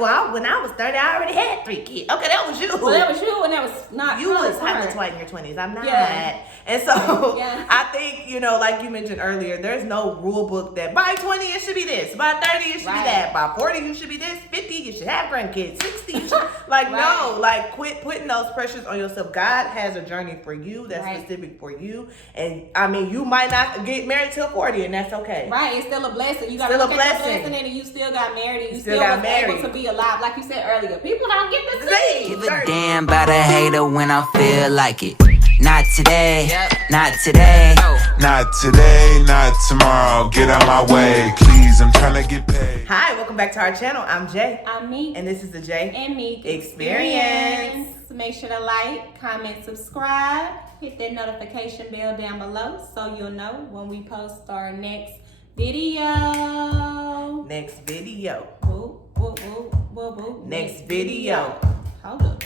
when I was 30, I already had 3 kids. Okay, that was you. Well, that was you, and that was not. You was having a twat in your 20s. I'm not. Yeah. And so I think, like you mentioned earlier, there's no rule book that by 20 it should be this, by 30 it should be that, by 40 you should be this, 50 you should have grandkids, 60 you should, no, like quit putting those pressures on yourself. God has a journey for you that's specific for you, and I mean you might not get married till 40, and that's okay. Right, it's still a blessing. You got to look at the blessing, and you still got married, and you still was able to be alive, like you said earlier. People don't get to see. Give a damn about a hater when I feel like it. Not today, not today. Not today, not tomorrow. Get out my way, please. I'm trying to get paid. Hi, welcome back to our channel. I'm Jay. I'm Meek. And this is the Jay and Meek Experience. Make sure to like, comment, subscribe. Hit that notification bell down below so you'll know when we post our next video. Next video. Woo, woo, woo, woo, woo. Next video. Hold up.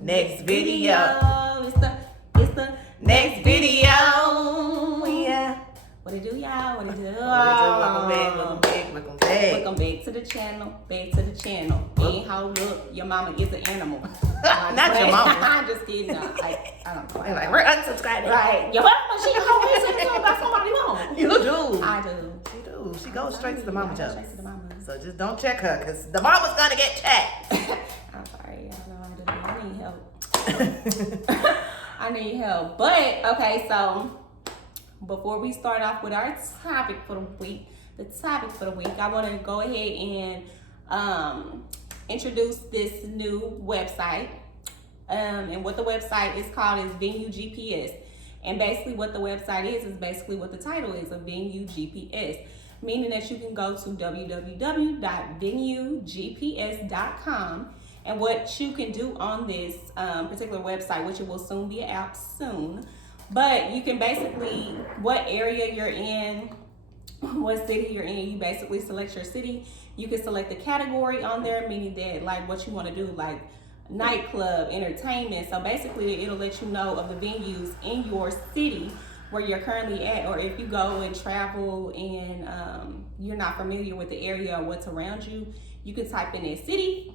Next video. It's the next video. Yeah. What it do, y'all? What it do? Welcome back. Welcome back to the channel. And hold up, your mama is an animal. Not your mama. I'm just kidding. I don't know. Like, we're unsubscribing. Right. Your mama, she always says something about somebody mama. You do. I do. She do. She goes straight to the mama jokes. Straight to the mama. So just don't check her, because the mama's going to get checked. I'm sorry. I know I need help. I need help. But, okay, so before we start off with our topic for the week, I want to go ahead and introduce this new website. And what the website is called is Venue GPS. And basically what the website is basically what the title is, of Venue GPS. Meaning that you can go to www.venuegps.com. And what you can do on this particular website, which it will soon be out soon, but you can basically, what area you're in, what city you're in, you basically select your city. You can select the category on there, meaning that like what you want to do, like nightclub, entertainment. So basically it'll let you know of the venues in your city where you're currently at, or if you go and travel and you're not familiar with the area or what's around you, you can type in that city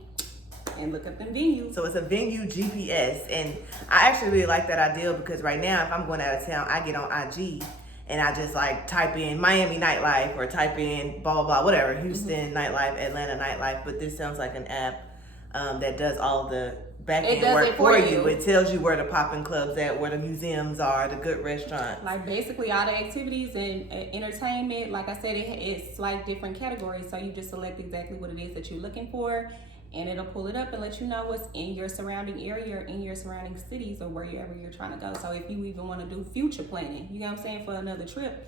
and look up them venues. So it's a Venue GPS, and I actually really like that idea, because right now if I'm going out of town, I get on IG and I just like type in Miami nightlife or type in blah blah blah, whatever, Houston nightlife, Atlanta nightlife. But this sounds like an app that does all the back end work for you. It tells you where the popping clubs at, where the museums are, the good restaurants. Like basically all the activities and entertainment. Like I said, it's like different categories. So you just select exactly what it is that you're looking for, and it'll pull it up and let you know what's in your surrounding area or in your surrounding cities or wherever you're trying to go. So if you even want to do future planning, you know what I'm saying, for another trip.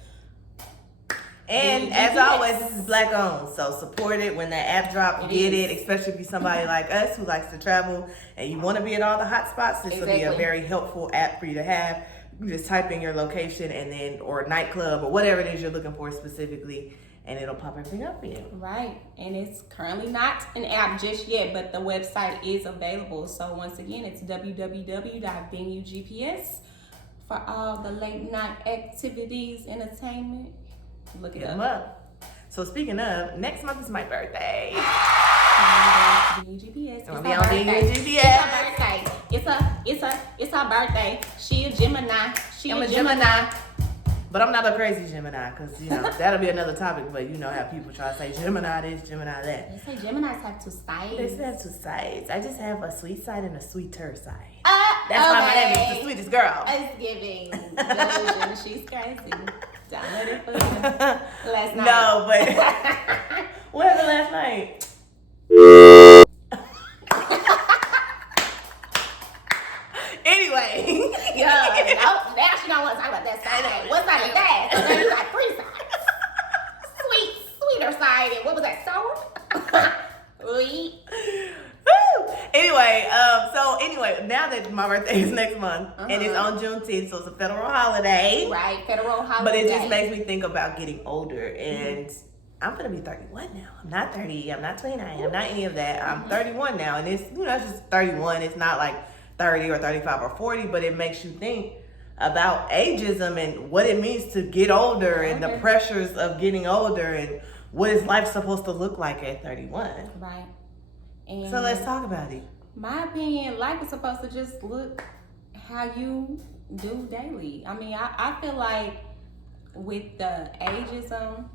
And as always, this is Black owned, so support it when that app drop. Get it, especially if you're somebody like us who likes to travel and you want to be at all the hot spots. This will be a very helpful app for you to have. You just type in your location and then, or nightclub or whatever it is you're looking for specifically, and it'll pop everything up for you. Right, and it's currently not an app just yet, but the website is available. So once again, it's www.venuegps for all the late night activities, entertainment. Look it up. So speaking of, next month is my birthday. Venue GPS. It's my birthday. It's her birthday. She a Gemini. I'm a Gemini. But I'm not a crazy Gemini, because, that'll be another topic. But you know how people try to say Gemini this, Gemini that. They say Geminis have 2 sides. They have 2 sides. I just have a sweet side and a sweeter side. That's why my name is the sweetest girl. It's giving delusion. She's crazy. Don't let it fool you. Last night. No, but what happened last night? Anyway. Now she don't want to talk about that side. What side is that? So then you got 3 sides. Sweeter side, and what was that, sour? Anyway, now that my birthday is next month, and it's on Juneteenth, so it's a federal holiday. Right, federal holiday. But it just makes me think about getting older, and I'm gonna be 31 now. I'm not 30, I'm not 29, I'm not any of that. I'm 31 now, and it's, it's just 31. It's not like 30 or 35 or 40, but it makes you think about ageism and what it means to get older and the pressures of getting older and what is life supposed to look like at 31. Right. And So let's talk about it. my opinion, life is supposed to just look how you do daily. I mean, I feel like with the ageism,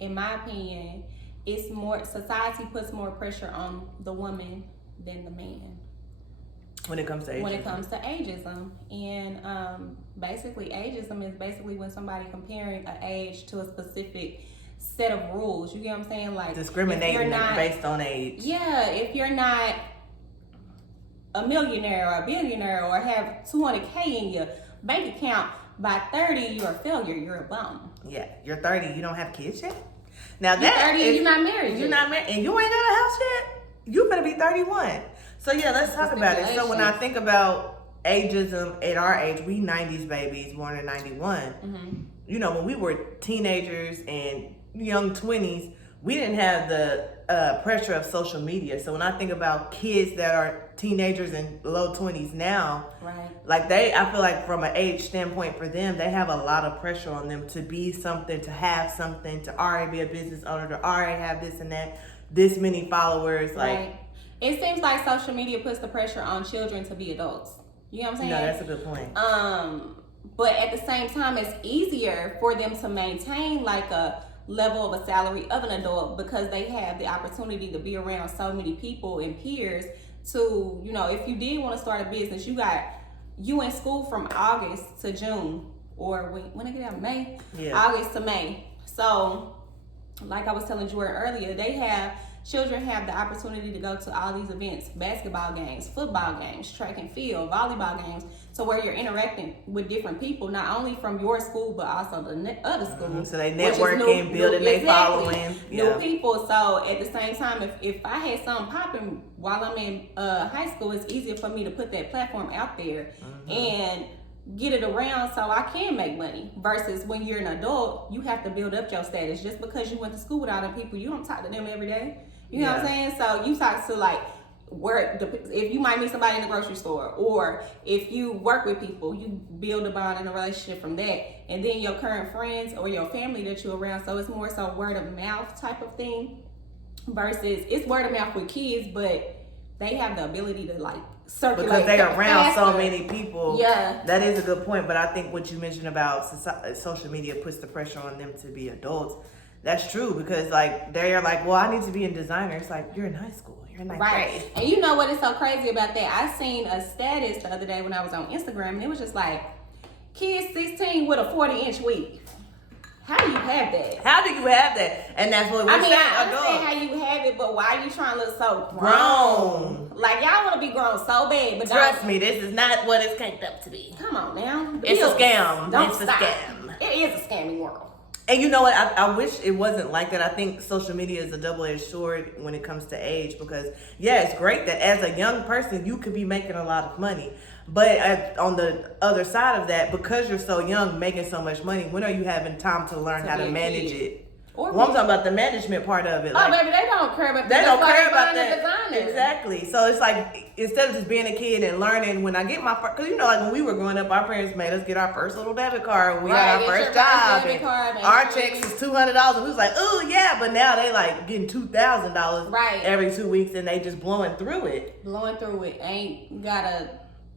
in my opinion, it's more, society puts more pressure on the woman than the man. When it comes to ageism. When it comes to ageism. And basically ageism is basically when somebody comparing an age to a specific set of rules. You get what I'm saying? Like discriminating based on age. Yeah, if you're not a millionaire or a billionaire or have 200K in your bank account, by 30 you're a failure, you're a bum. Yeah, you're 30, you don't have kids yet? Now you're 30 and you're not married yet. You're not married and you ain't got a house yet? You better be 31. So yeah, let's talk about it. So when I think about ageism at our age, we 90s babies, born in 91. Mm-hmm. You know, when we were teenagers and young 20s, we didn't have the pressure of social media. So when I think about kids that are teenagers and low 20s now, right, like I feel like from an age standpoint for them, they have a lot of pressure on them to be something, to have something, to already be a business owner, to already have this and that, this many followers. Like, right. It seems like social media puts the pressure on children to be adults. You know what I'm saying? No, that's a good point. But at the same time, it's easier for them to maintain like a level of a salary of an adult because they have the opportunity to be around so many people and peers to, you know, if you did want to start a business, you in school from August to June, or when they get out, May? Yeah. August to May. So like I was telling Jordan earlier, children have the opportunity to go to all these events, basketball games, football games, track and field, volleyball games, to where you're interacting with different people, not only from your school, but also the other schools. So they networking, building their following. New people. So at the same time, if I had something popping while I'm in high school, it's easier for me to put that platform out there and get it around so I can make money. Versus when you're an adult, you have to build up your status. Just because you went to school with all the people, you don't talk to them every day. You know what I'm saying? So you talk to like if you might meet somebody in the grocery store, or if you work with people, you build a bond and a relationship from that, and then your current friends or your family that you're around. So it's more so word of mouth type of thing versus it's word of mouth with kids, but they have the ability to like circulate because they are around faster. so many people. Yeah, that is a good point. But I think what you mentioned about social media puts the pressure on them to be adults. That's true, because like they're like, well, I need to be in designer. It's like, you're in high school, you're in ninth grade. And you know what is so crazy about that? I seen a status the other day when I was on Instagram, and it was just like, kids 16 with a 40-inch weave. How do you have that? How do you have that? And that's what we're saying. I understand how you have it, but why are you trying to look so grown? Like, y'all want to be grown so bad, but trust me, this is not what it's caked up to be. Come on now. It's a scam. It's a scam. It is a scamming world. And you know what? I wish it wasn't like that. I think social media is a double-edged sword when it comes to age, because yeah, it's great that as a young person you could be making a lot of money, but on the other side of that, because you're so young making so much money, when are you having time to learn how to manage it? Well, I'm talking about the management part of it. Like, baby, they don't care about that. They don't care about that. Designer. Exactly. So it's like, instead of just being a kid and learning, when I get my first, because you know, like when we were growing up, our parents made us get our first little debit card when we got our first job. And our checks was $200, and we was like, ooh, yeah. But now they like getting $2,000 every 2 weeks, and they just blowing through it. Ain't got a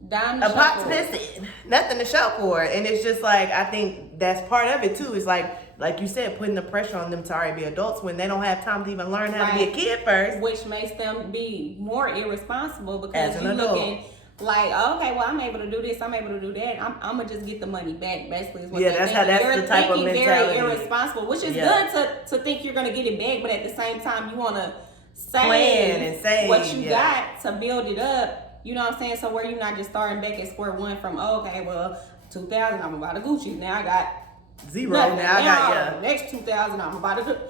dime a pot to piss in, nothing to show for it. And it's just like, I think that's part of it too. It's like you said, putting the pressure on them to already be adults when they don't have time to even learn how to be a kid first, which makes them be more irresponsible, because you're looking like, okay, well, I'm able to do this, I'm able to do that, I'm gonna just get the money back. Basically, is what that's the type of mentality. Very irresponsible, which is good to think you're gonna get it back, but at the same time, you want to plan and save what you got to build it up. You know what I'm saying? So where you're not just starting back at square one from, okay, well, 2,000, I'm about to Gucci. Now I got zero. Now I got next 2,000, I'm about to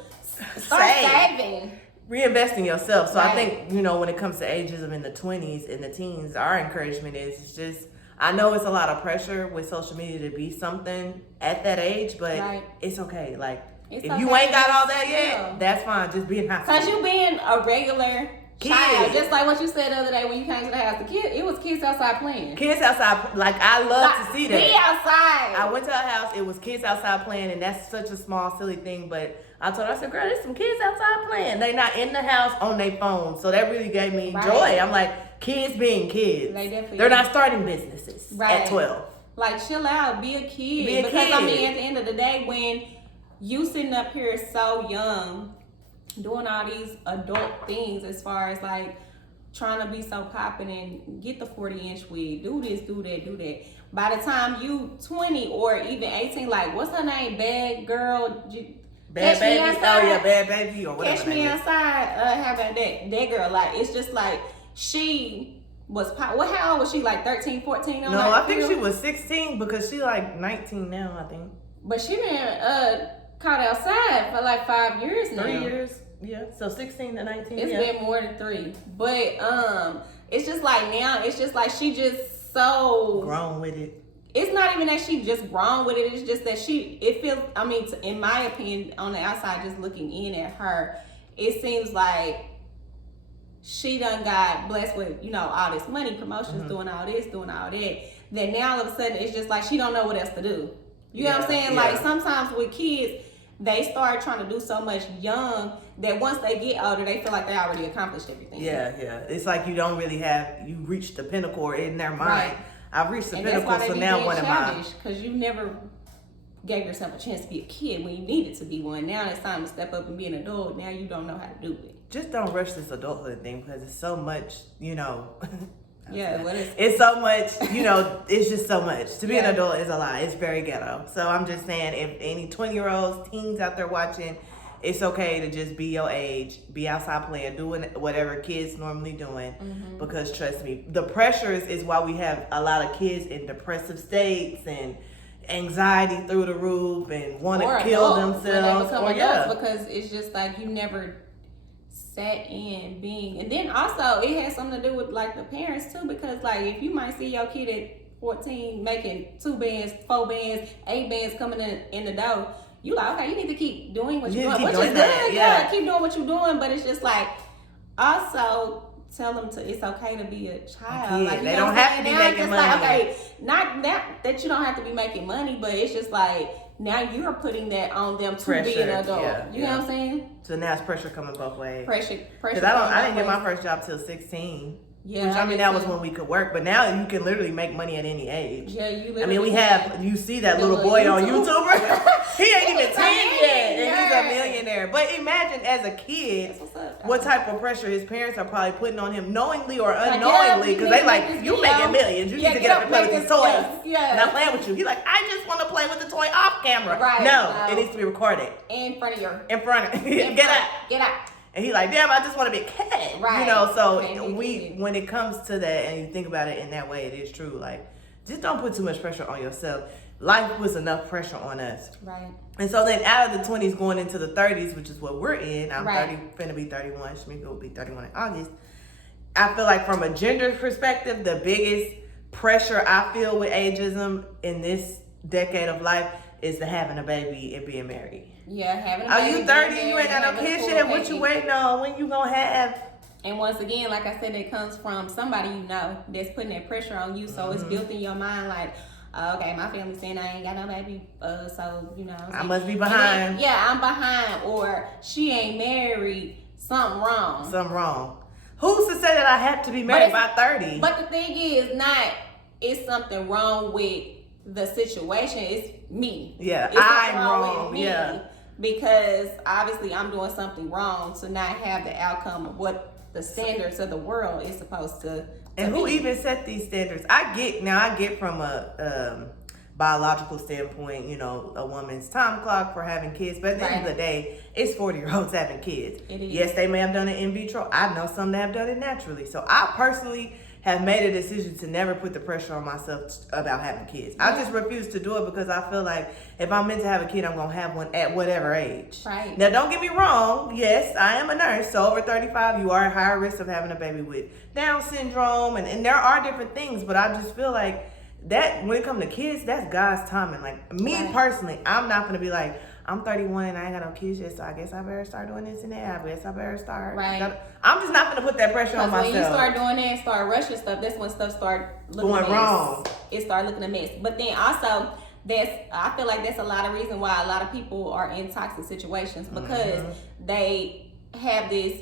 start saving. Reinvest in yourself. So I think, you know, when it comes to ageism in the 20s and the teens, our encouragement is it's just, I know it's a lot of pressure with social media to be something at that age, but it's okay. Like, if you ain't got all that yet, that's fine. Just be in high school. Because you being a regular child, just like what you said the other day when you came to the house, it was kids outside playing. Kids outside, like I love to see that. Be outside. I went to a house, it was kids outside playing, and that's such a small, silly thing, but I told her, I said, girl, there's some kids outside playing. They not in the house on their phone. So that really gave me Right. joy. I'm like, kids being kids. They definitely They're are. not starting businesses at 12. Like, chill out, be a kid. Be a because kid. I mean, at the end of the day, when you sitting up here so young, doing all these adult things as far as like trying to be so popping and get the 40-inch wig, do this, do that, do that. By the time you 20 or even 18, like, what's her name? Bad girl. Bad Catch Me Baby. Oh, Outside. yeah, Bad Baby or whatever. Catch Me Outside. How about that? That girl, like, it's just like she was how old was she? Like 13, 14? No, I think she was 16 because she like 19 now, I think. But she been caught outside for like 5 years now. 3 years. Yeah. So 16 to 19. It's been more than 3. But it's just like now, it's just like she just so grown with it. It's not even that she just grown with it. It's just that it feels, I mean, in my opinion, on the outside, just looking in at her, it seems like she done got blessed with, all this money, promotions, doing all this, doing all that. Then now all of a sudden, it's just like she don't know what else to do. You know what I'm saying? Yeah. Like sometimes with kids, they start trying to do so much young that once they get older, they feel like they already accomplished everything. Yeah. It's like you don't really you reached the pinnacle in their mind. Right. I've reached the And pinnacle, that's why so they now be what am I? Because you never gave yourself a chance to be a kid when you needed to be one. Now it's time to step up and be an adult. Now you don't know how to do it. Just don't rush this adulthood thing because it's so much, Yeah, what is it's so much, it's just so much. To be an Yeah. adult is a lot. It's very ghetto. So I'm just saying, if any 20-year-olds, teens out there watching, it's okay to just be your age, be outside playing, doing whatever kids normally doing. Because trust me, the pressures is why we have a lot of kids in depressive states and anxiety through the roof and want to kill themselves. When they become adults, because it's just like you never sat in being, and then also it has something to do with like the parents too, because like if you might see your kid at 14 making 2 bands, 4 bands, 8 bands coming in the door, you like, okay, you need to keep doing what you're doing, which is good. Yeah, keep doing what you're doing, but it's just like also tell them it's okay to be a child. Like, they don't have to be making money. Like, okay, not that you don't have to be making money, but it's just like now you're putting that on them to be an adult. You know what I'm saying? So now it's pressure coming both ways. Pressure. Because I didn't get my first job till 16. Yeah, which I mean that was when we could work, but now you can literally make money at any age. Yeah, you literally. I mean, you see that little boy on YouTube. He ain't even 10 yet, and he's a millionaire. But imagine as a kid, what type of pressure his parents are probably putting on him, knowingly or unknowingly, because they like, you making millions, you need to get up and play with these toys. Not playing with you. He's like, I just want to play with the toy off camera. Right. No, it needs to be recorded. In front of you. Get out. Get out. And he's like, damn, I just want to be a kid. Right. So when it comes to that and you think about it in that way, it is true. Like, just don't put too much pressure on yourself. Life puts enough pressure on us. Right. And so then out of the 20s going into the 30s, which is what we're in, I'm finna be 31. Shamika will be 31 in August. I feel like from a gender perspective, the biggest pressure I feel with ageism in this decade of life is the having a baby and being married. Yeah, having a baby. Are you 30? You ain't got no kids yet? What you waiting on? When you gonna have? And once again, like I said, it comes from somebody that's putting that pressure on you. So it's built in your mind like, okay, my family's saying I ain't got no baby, so I must be behind. Then, I'm behind, or she ain't married. Something wrong. Who's to say that I have to be married by 30? But the thing is, it's something wrong with the situation. It's me. Yeah, it's I'm wrong. With me. Yeah. Because obviously I'm doing something wrong to not have the outcome of what the standards of the world is supposed to And who be. even set these standards? I get from a biological standpoint, a woman's time clock for having kids, but at the end of the day, it's 40-year-olds having kids. It is. Yes, they may have done it in vitro. I know some that have done it naturally. So I personally have made a decision to never put the pressure on myself about having kids. I just refuse to do it because I feel like if I'm meant to have a kid, I'm going to have one at whatever age. Right. Now, don't get me wrong. Yes, I am a nurse. So over 35, you are at higher risk of having a baby with Down syndrome. And there are different things, but I just feel like that when it comes to kids, that's God's timing. Like me personally, I'm not going to be like, I'm 31 and I ain't got no kids yet, so I guess I better start doing this and that. I guess I better start. Right. I'm just not gonna put that pressure on myself. When you start doing that and start rushing stuff, that's when stuff start looking going wrong. It start looking a mess. But then also, I feel like that's a lot of reason why a lot of people are in toxic situations, because they have this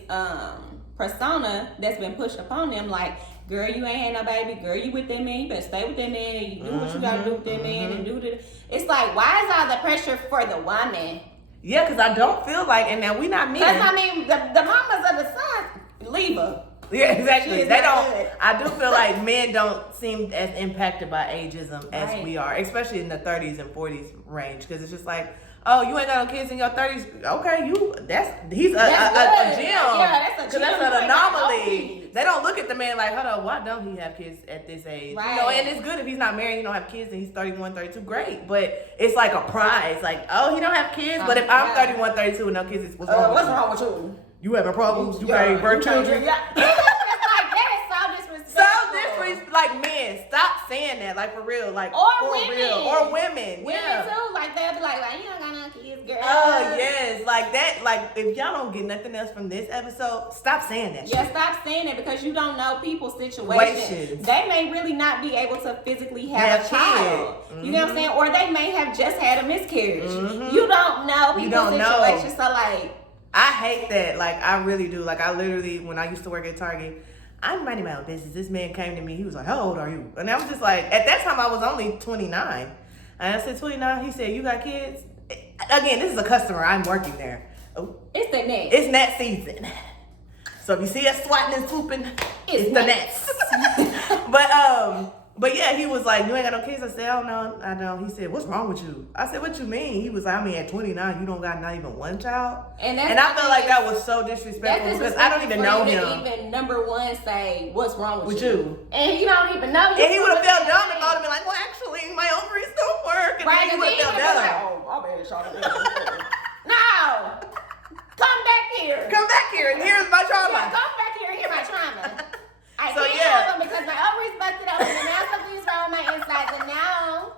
persona that's been pushed upon them, like, girl, you ain't had no baby, girl, you with that man, you better stay with that man, and you do what you gotta do with that man, and do the. It's like, why is all the pressure for the woman? Yeah, because I don't feel like, and now we not men. Because I mean, the mamas of the son, leave her. Yeah, exactly. She is They not don't. good. I do feel like men don't seem as impacted by ageism as Right. we are, especially in the 30s and 40s range, because it's just like, oh, you ain't got no kids in your 30s. Okay, he's a That's gem. good. Yeah, that's a gem. That's You an ain't got no anomaly. kids. They don't look at the man like, hold on, why don't he have kids at this age? Right. You know, and it's good if he's not married, he don't have kids, and he's 31, 32, great. But it's like a prize, like, oh, he don't have kids. But if I'm Yeah. 31, 32 with no kids, it's what's wrong? What's with you? wrong with you? You having problems? You Yeah. gave birth children? Yeah. It's like, that is so disrespectful. So disrespectful. Like, men, stop saying that. Like, for real. Like, Or for women. real. Or women. Women Yeah. too, like they'll be like, you don't got no kids, girl. Oh, yes. Like that. Like, if y'all don't get nothing else from this episode, stop saying that Yeah, shit. stop saying it, because you don't know people's situations. Situations. They may really not be able to physically have Have a kids. child. You know what I'm saying? Or they may have just had a miscarriage. You don't know You people's don't know. situations. So like, I hate that. Like, I really do. Like, I literally, when I used to work at Target, I'm minding my own business. This man came to me. He was like, how old are you? And I was just like, at that time, I was only 29. And I said, 29? He said, you got kids? Again, this is a customer. I'm working there. Oh, it's the next. it's gnat season. So if you see us swatting and swooping, it's the gnats. But yeah, he was like, you ain't got no kids? I said, oh no, I don't. He said, what's wrong with you? I said, what you mean? He was like, I mean, at 29, you don't got not even one child? And I felt like that was so disrespectful because I don't even know him. Even number one say, what's wrong with you? And you don't even know. And he would have felt dumb if I would have been like, well, actually, my ovaries don't work. And Right, then he and would then have he felt would have dumb. been like, oh, my bad, Charlotte. No! Come back here. Come back here and here's my Yeah, trauma. come back here and hear my trauma. I So, can't yeah. have them because my ovaries busted open and now something's wrong with my insides and now,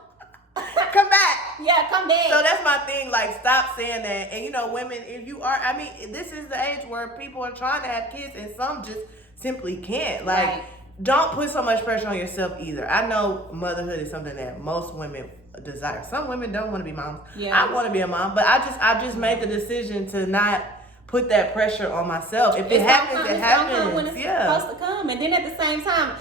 Come back. yeah, come back. So that's my thing. Like, stop saying that. And you know, women, if you are, I mean, this is the age where people are trying to have kids, and some just simply can't. Like, Right. don't put so much pressure on yourself either. I know motherhood is something that most women desire. Some women don't want to be moms. Yeah. I want to be a mom, but I just made the decision to not put that pressure on myself. If it happens, it It's gonna come when happens. it's Yeah. supposed to come. And then at the same time,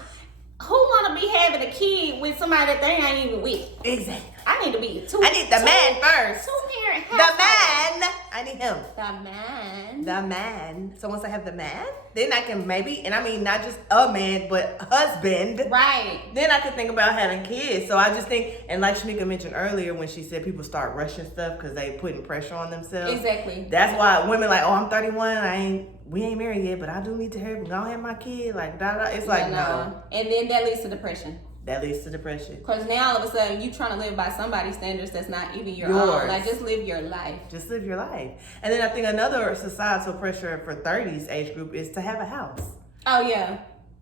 who want to be having a kid with somebody that they ain't even with? Exactly. I need to be I need the man first. Two-parent The household. man. I need him. The man. The man. So once I have the man, then I can maybe, and I mean not just a man, but husband. Right. Then I could think about having kids. So I just think, and like Shamika mentioned earlier when she said people start rushing stuff because they putting pressure on themselves. Exactly. That's why women like, oh, I'm 31. We ain't married yet, but I do need to have my kid. Like, da, da. It's like, no. And then that leads to depression. That leads to depression. Because now all of a sudden you trying to live by somebody's standards that's not even your Yours. own. Like, just live your life. Just live your life. And then I think another societal pressure for 30s age group is to have a house. Oh, yeah.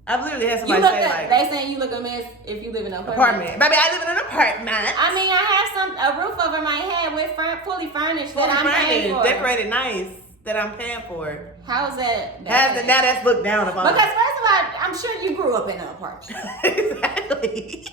I've literally had You somebody look say at, like, they saying you look a mess if you live in an apartment. Baby, I live in an apartment. I mean, I have a roof over my head with fully furnished that I'm paying for. Decorated nice that I'm paying for. How is that? Now that's looked down upon. Because first of all, I'm sure you grew up in an apartment. Exactly.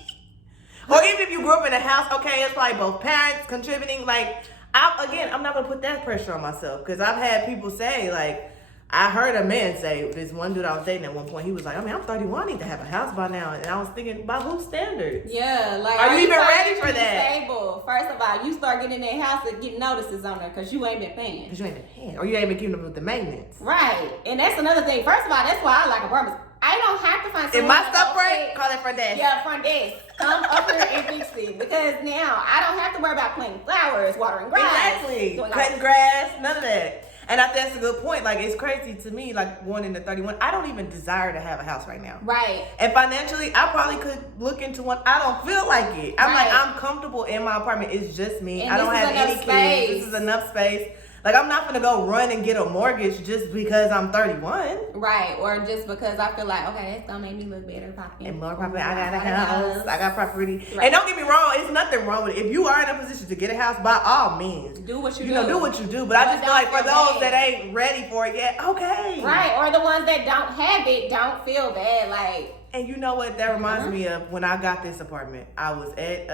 Or even if you grew up in a house, okay, it's like both parents contributing. Like, I'm not gonna put that pressure on myself because I've had people say like. I heard a man say, this one dude I was dating at one point, he was like, I mean, I'm 31, I need to have a house by now. And I was thinking, by whose standards? Yeah, like, Are you even ready for financially that? Stable? First of all, you start getting in that house and getting notices on there because you ain't been paying. Because you ain't been paying. Or you ain't been keeping up with the maintenance. Right. And that's another thing. First of all, that's why I like apartments. I don't have to find If someone my to stuff go break, fix. call it front desk. Yeah, front desk. Come up here and fix it. Because now I don't have to worry about planting flowers, watering grass. Exactly. doing all Cutting grass, none of that. And I think that's a good point. Like, it's crazy to me, like, going into 31. I don't even desire to have a house right now. Right. And financially, I probably could look into one. I don't feel like it. I'm Right. like, I'm comfortable in my apartment. It's just me. And I don't this is have enough any space. kids. This is enough space. Like, I'm not gonna go run and get a mortgage just because I'm 31. Right. Or just because I feel like, okay, that's gonna make me look better, Poppy. And more property. I got a house. I got property. Right. And don't get me wrong, it's nothing wrong with it. If you are in a position to get a house, by all means, Do what you you do. know, do what you do. But I But just feel like for don't feel those bad. that ain't ready for it yet, okay. Right. Or the ones that don't have it don't feel bad. Like, And you know what? That reminds me of when I got this apartment. I was at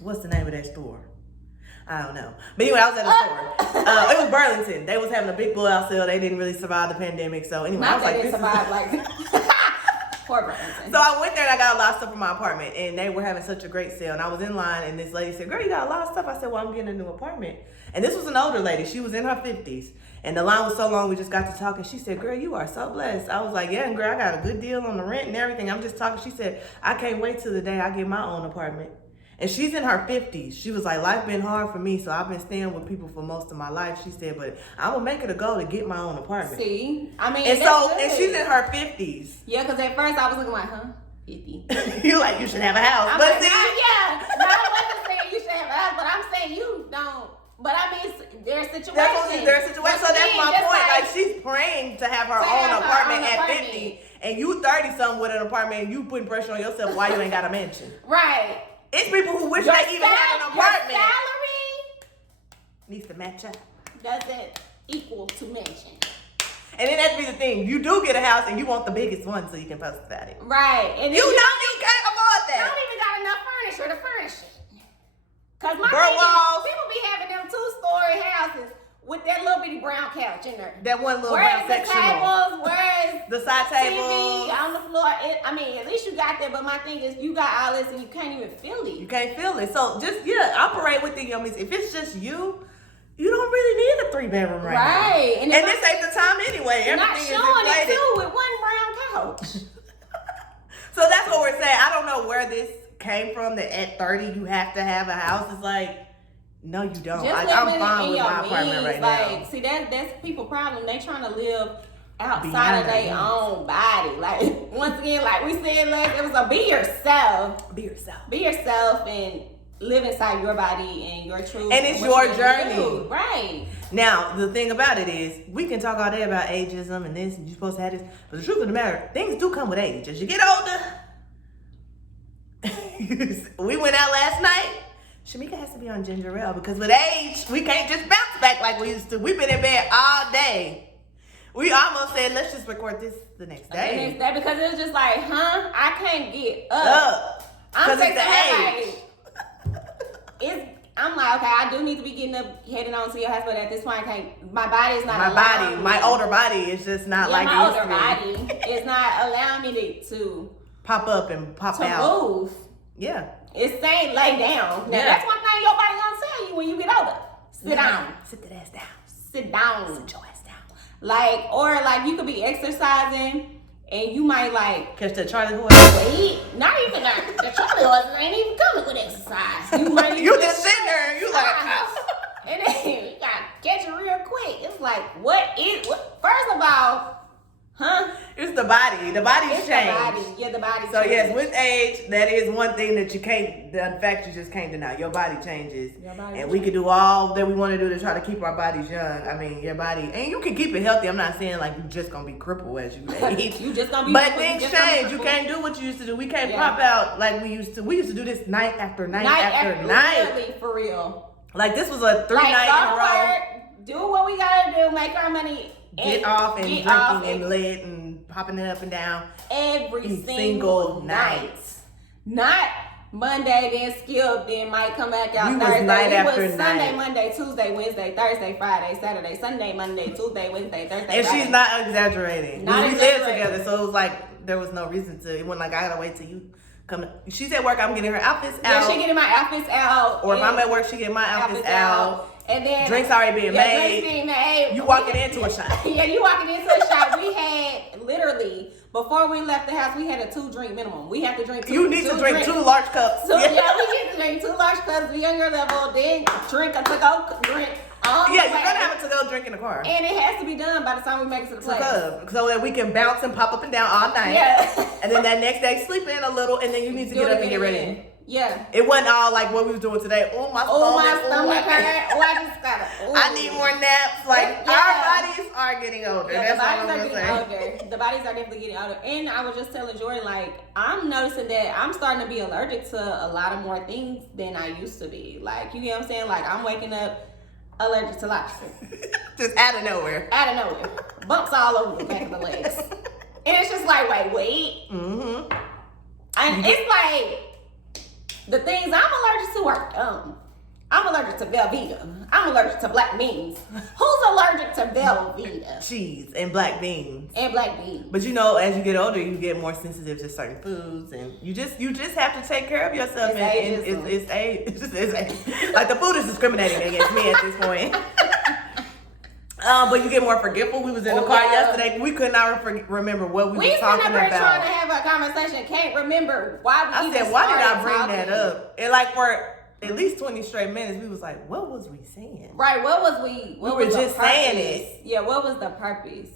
what's the name of that store? I don't know. But anyway, I was at the store. It was Burlington. They was having a big blowout sale. They didn't really survive the pandemic. So anyway, Not I was that like, it this survived, is... like, poor Burlington. So I went there and I got a lot of stuff for my apartment. And they were having such a great sale. And I was in line and this lady said, girl, you got a lot of stuff. I said, well, I'm getting a new apartment. And this was an older lady. She was in her 50s. And the line was so long, we just got to talking. She said, girl, you are so blessed. I was like, yeah, and girl, I got a good deal on the rent and everything. I'm just talking. She said, I can't wait till the day I get my own apartment. And she's in her 50s. She was like, life been hard for me, so I've been staying with people for most of my life. She said, but I will make it a goal to get my own apartment. See? I mean, and that's so, good. and she's in her 50s. Yeah, because at first I was looking like, huh? 50. You like, you should have a house. I'm but like, see, yeah. No, I wasn't saying you should have a house, but I'm saying you don't. But I mean, there's situations. there's a situation. So that's my point. Like, she's praying to have her own apartment at 50, and you 30-something with an apartment, and you putting pressure on yourself why you ain't got a mansion. Right. It's people who wish they even had an apartment. Your salary needs to match up. doesn't equal to mansion. And then that'd be the thing. You do get a house, and you want the biggest one so you can post about it. Right. And You know you can't afford I that. don't even got enough furniture to furnish it. Because my Burr thing walls. is, people be having them 2-story houses with that little bitty brown couch in there. That one little Where's brown the sectional. tables? Where's The side TV tables. on the floor? I mean, at least you got that. But my thing is, you got all this and you can't even feel You it. can't feel it. So just, operate within your means. If it's just you don't really need a 3-bedroom right now. Right. And this ain't the time anyway. Not Everything is showing it inflated. too with one brown couch. So that's what we're saying. I don't know where this came from that at 30 you have to have a house. It's like, no, you don't. Just Like, living I'm fine in with your my apartment means, right like, now. see, that's people's problem. They trying to live outside Beyond of their their means. own body. Like, once again, like we said last episode, be yourself. Be yourself. Be yourself and live inside your body and your truth. And it's what your you wanna journey. do. Right. Now, the thing about it is, we can talk all day about ageism and this, and you're supposed to have this, but the truth of the matter, things do come with age. As you get older, we went out last night. Shamika has to be on ginger ale because with age, we can't just bounce back like we used to. We've been in bed all day. We almost said, let's just record this the next The next day. day, because it was just like, I can't get up. I'm Because it's texting the her like, I'm like, okay, I do need to be getting up, heading on to your house, but at this point, I can't. My body is not. allowing My me- older body is just not Yeah, like my it used older to be. body is not allowing me to Pop up and pop out. move. Yeah. It's saying lay down. Now Yeah. that's one thing your body gonna tell you when you get older. Sit down. Sit that ass down. Sit down. Sit your ass down. Like, or like you could be exercising and you might like Catch that Charlie horse. wait. Not even that. The Charlie horses ain't even coming with exercise. You might You just sitting there and you like, and then you gotta catch it real quick. It's like, what? First of all, it's the body. The body's It's changed. the body. Yeah, the body. So yes, changes. with age, that is one thing that you can't. The fact you just can't deny. Your body changes, Your body and we can do all that we want to do to try to keep our bodies young. I mean, your body, and you can keep it healthy. I'm not saying like you're just gonna be crippled as you age. You just gonna be. But crippled, things just gonna be change. You crippled. can't do what you used to do. We can't Yeah. pop out like we used to. We used to do this night after night, after night. Really, for real. Like this was a 3 Like, night go in a to row. work, do what we gotta do, make our money. Get off and get drinking off and lit and popping it up and down every single single night. night. Not Monday, then skip, then might come back out We was Thursday. night It after was Sunday, night. Monday, Tuesday, Wednesday, Thursday, Friday, Saturday, Sunday, Monday, Tuesday, Wednesday, Thursday, And Friday. she's not exaggerating. Not we lived exaggerating. together, so it was like there was no reason to. It wasn't like I gotta wait till you come. She's at work. I'm getting her outfits Yeah, out. she getting my outfits out. or if I'm and at work, she get my outfits out. And then Drinks already being made. Drinks being made. You walking into a shop. Yeah, you walking into a shop. We had literally before we left the house, we had a 2-drink minimum. We have to drink. You need to drink 2 large cups. So yeah, we need to drink 2 large cups. Be on your level. Then drink a to-go drink. Yeah, you're gonna have to go drink in the car. And it has to be done by the time we make it to the place. So that we can bounce and pop up and down all night. Yeah. And then that next day, sleep in a little, and then you need to get up and get ready. Yeah. It wasn't all like what we was doing today. Oh, my stomach. Oh, my ooh, stomach I can't- hurt. Oh, I just gotta. I need more naps. Like, Yeah. our bodies are getting older. Yeah, the That's all bodies I'm are gonna getting say. older. The bodies are definitely getting older. And I was just telling Jordan, like, I'm noticing that I'm starting to be allergic to a lot of more things than I used to be. Like, you get what I'm saying? Like, I'm waking up allergic to lobster. Just out of nowhere. Out of nowhere. Bumps all over the back of the legs. And it's just like, wait. Mm-hmm. And it's like, The things I'm allergic to are dumb. I'm allergic to Velveeta. I'm allergic to black beans. Who's allergic to Velveeta? Cheese and black beans. And black beans. But you know, as you get older, you get more sensitive to certain foods, and you just have to take care of yourself. It's it's like the food is discriminating against me at this point. But you get more forgetful. We was in the car yesterday. We could not remember what we were talking about. We trying to have a conversation. Can't remember why we I said, why did I bring that up? And like for at least 20 straight minutes, we was like, what was we saying? Right, what was we? We were just saying it. Yeah, what was the purpose?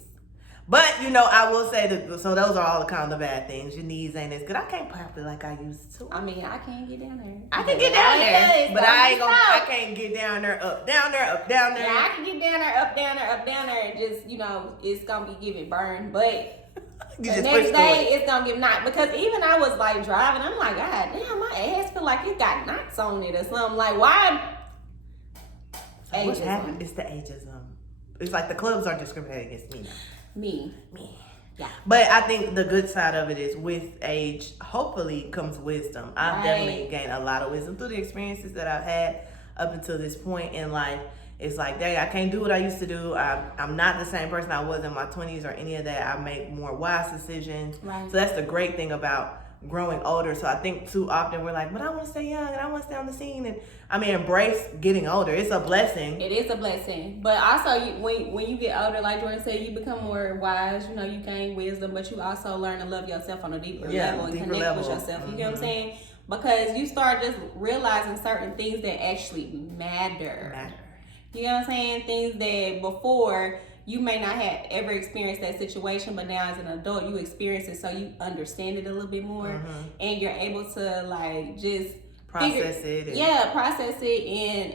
But, you know, I will say that, so those are all the kind of bad things. Your knees ain't as good. I can't properly like I used to. I mean, I can't get down there. I can get down there, but I can't get down there, up, down there, up, down there. Yeah, I can get down there, up, down there, up, down there, and just, you know, it's going to be giving burn. But the next day, it's going to give knots. Because even I was, like, driving, I'm like, God damn, my ass feel like it got knots on it or something. Like, why? So what happened? It's the ageism. It's like the clubs are discriminating against me now. Me. Yeah. But I think the good side of it is with age, hopefully comes wisdom. I've definitely gained a lot of wisdom through the experiences that I've had up until this point in life. It's like, dang, I can't do what I used to do. I'm not the same person I was in my 20s or any of that. I make more wise decisions. Right. So that's the great thing about growing older. So I think too often we're like, but I want to stay young and I want to stay on the scene. And I mean, embrace getting older. It's a blessing. It is a blessing. But also, when you get older, like Jordan said, you become more wise. You know, you gain wisdom, but you also learn to love yourself on a deeper level and connect with yourself. You get what I'm saying? Because you start just realizing certain things that actually matter. You know what I'm saying? Things that before you may not have ever experienced that situation, but now as an adult, you experience it, so you understand it a little bit more, and you're able to like just process it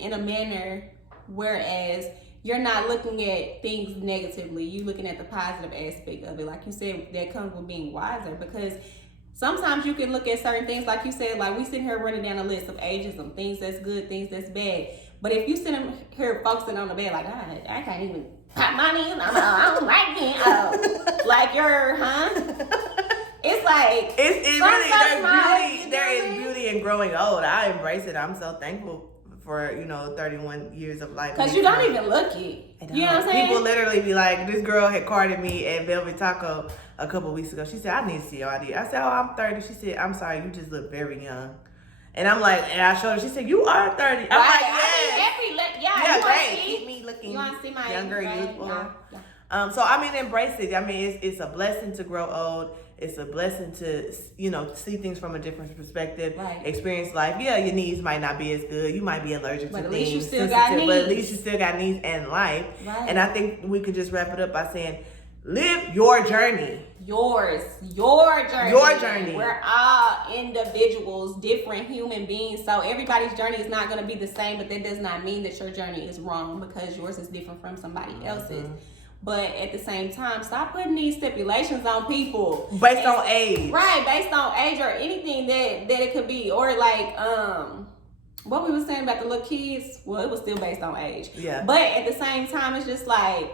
in a manner, whereas you're not looking at things negatively. You're looking at the positive aspect of it. Like you said, that comes with being wiser, because sometimes you can look at certain things, like you said, like we sitting here running down a list of ageism, things that's good, things that's bad. But if you sit here focusing on the bad, like, I can't even pop my knees, I don't like it. Like you're, It's like it's really there is beauty in growing old. I embrace it. I'm so thankful for 31 years of life. Because you don't even look it. You know what I'm saying? People literally be like, this girl had carded me at Velvet Taco a couple weeks ago. She said, I need to see your ID. I said, oh, I'm 30. She said, I'm sorry, you just look very young. And I'm like, and I showed her. She said, "You are 30." I'm like, "Yes, great. Keep me looking younger, youthful." Yeah. So I mean, embrace it. I mean, it's a blessing to grow old. It's a blessing to see things from a different perspective. Right. Experience life. Yeah, your knees might not be as good. You might be allergic to things. But at least you still got knees. But at least you still got knees and life. Right. And I think we could just wrap it up by saying, live your journey. Your journey. We're all individuals, different human beings. So everybody's journey is not going to be the same, but that does not mean that your journey is wrong, because yours is different from somebody else's. But at the same time, stop putting these stipulations on people based on age. Right, based on age or anything that it could be. Or like what we were saying about the little kids, well, it was still based on age. Yeah. But at the same time, it's just like,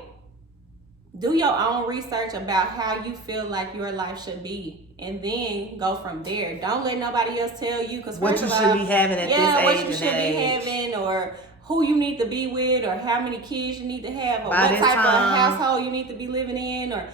do your own research about how you feel like your life should be, and then go from there. Don't let nobody else tell you, because what you should be having at this age. What you should be having, or who you need to be with, or how many kids you need to have, or what type of household you need to be living in, or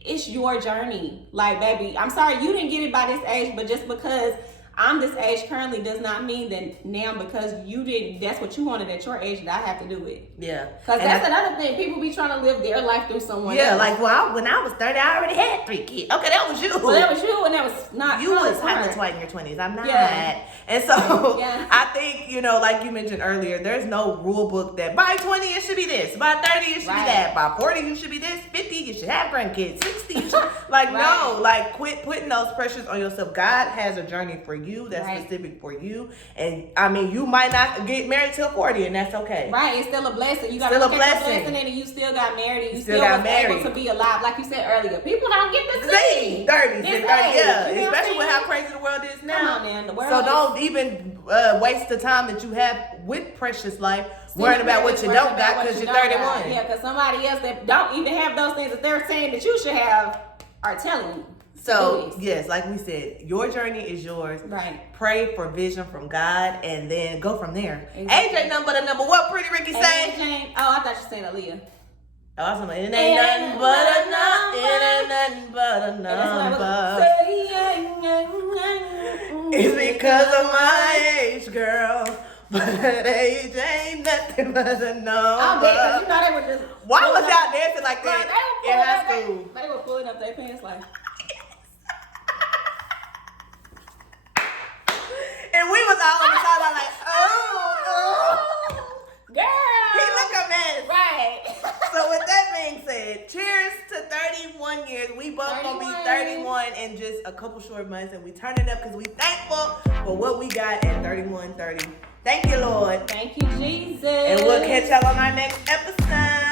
it's your journey. Like, baby, I'm sorry you didn't get it by this age, but just because I'm this age currently does not mean that now, because you didn't, that's what you wanted at your age, that I have to do it. Yeah. Because that's another thing. People be trying to live their life through someone else. Yeah, like, well, when I was 30, I already had 3 kids. Okay, that was you. Well, that was you, and that was not you. Was kind of twice in your 20s. I'm not. Yeah. And so I think, like you mentioned earlier, there's no rule book that by 20 it should be this, by 30 it should be that, by 40 you should be this, 50 you should have grandkids, 60 you should no, like quit putting those pressures on yourself. God has a journey for you that's specific for you, and I mean, you might not get married till 40, and that's okay. Right, it's still a blessing. You got to look at the blessing, and you still got married, and you still was able to be alive, like you said earlier. People don't get to see 30, especially with how crazy the world is now. Come on, man, the world. So don't even waste the time that you have with precious life worrying about what you don't got because you're 31. Yeah, because somebody else that don't even have those things that they're saying that you should have are telling you. So, yes, like we said, your journey is yours. Right. Pray for vision from God and then go from there. Exactly. AJ, nothing but a number. What Pretty Ricky say? AJ, oh, I thought you said Aaliyah. Oh, I was like, it ain't nothing but a number. It ain't nothing but a number. It's because of my age, girl. But age ain't nothing but a number. I'm dead, because you know they were just... Why was y'all dancing like that in high school? They were pulling up their pants like... And we was all on the sideline like, oh. Girl! He look a mess. Right. So with that being said, cheers to 31 years. We both gonna be 31 in just a couple short months, and we turning up because we thankful for what we got at 31, 30. Thank you, Lord. Thank you, Jesus. And we'll catch y'all on our next episode.